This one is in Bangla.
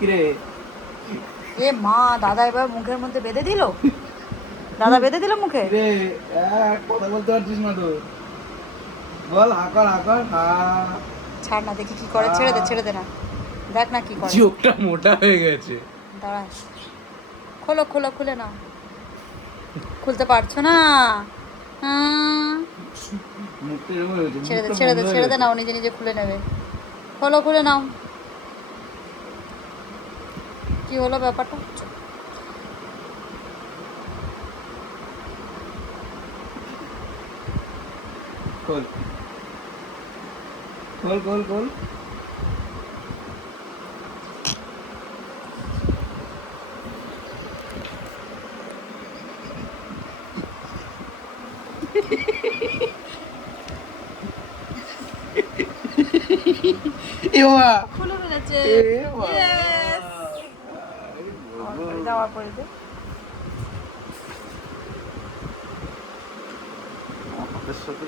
কিরে এ মা, দাদা এবার মুখের মধ্যে বেঁধে দিল। দাদা বেঁধে দিল মুখে। কিরে কথা বলতে পারছিস না তো, বল হাকর হাকর হা। ছাড় না, দেখি কি করে। ছেড়ে দে না, দেখ না কি করে। চোখটা মোটা হয়ে গেছে। দাঁড়া, খোলো খোলো, খুলে নাও। খুলতে পারছো না? মুখটা এরকম হয়ে গেছে, মুখটা ছেড়ে বন্ধ দে হয়ে ছেড়ে দে গেছে। না, ও নিজে নিজে খুলে নেবে। খোলো, খুলে নাও। কি হলো ব্যাপারটা? খোল খোল খোল খোল। এ বাবা, খুলে ফেলেছে। এ বাবা। Yes! যাওয়ার পরে দে। হাতের সাথে